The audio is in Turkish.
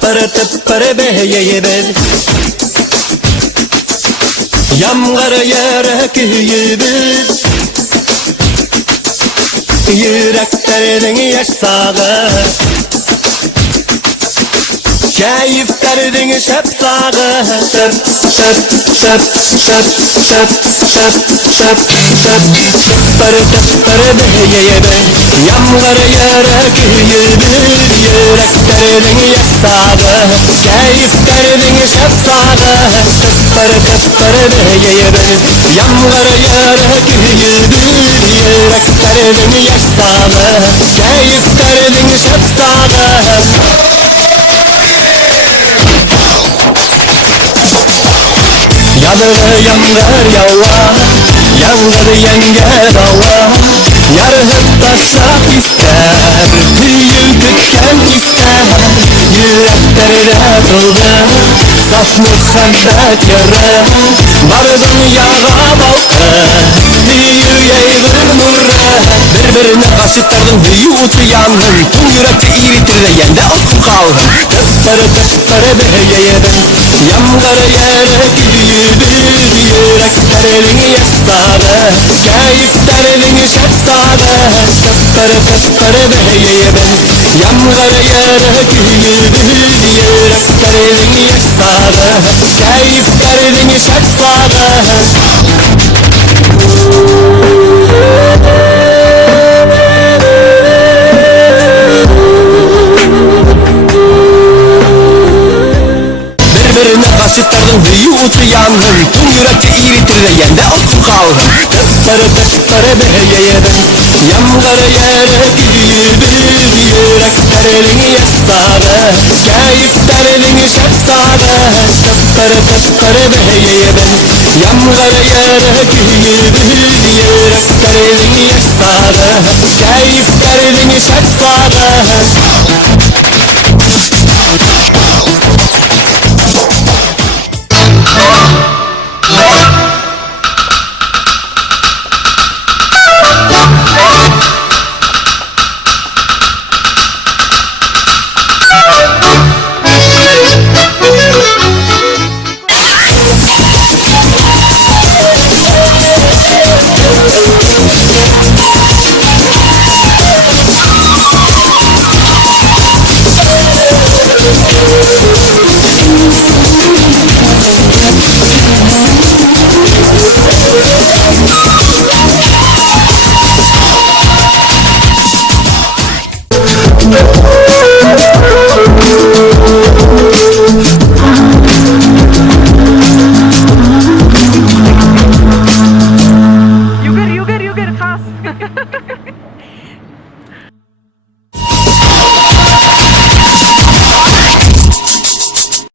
tıppırı beyber Yamgar yere küyübür Yüreklerinin yaşsağı Keyiflerinin şepsağı Tıppırı beyber Yamgar yere küyübür Yüreklerinin yaşsağı Keyiflerinin şepsağı Tıppırı beyber Yamgar yere küyübür Yüreklerinin yaşsağı Keyiflerinin şepsağı Yağdır yağmur yağva, yağdır yenge dağva Yarhıp taşak ister, büyük tükken ister Yüreklerde doldu, saf muhabbet yere Vardım yağa balkı, yüyeğdir nurre Birbirine karşıtlardım hüyü utuyandım Tüm yürekte iritir de yende asıl kaldım Tıppırı beyebin, yamgar yere küyübür Yüreklerin yaşsağı, keyiflerin şepsağı Tıppırı beyebin, yamgar yere küyübür Yüreklerin yaşsağı, keyiflerin şepsağı Birbirine karşıtlardım hüyü utuyandım Tüm yürekte iritir de yende asıl kaldım Tıppırı beyebin, yamgar yere küyübür Yüreklerin yaşsağı, keyiflerin şepsağı Tıppırı beyebin, yamgar yere küyübür Yüreklerin yaşsağı, keyiflerin şepsağı No.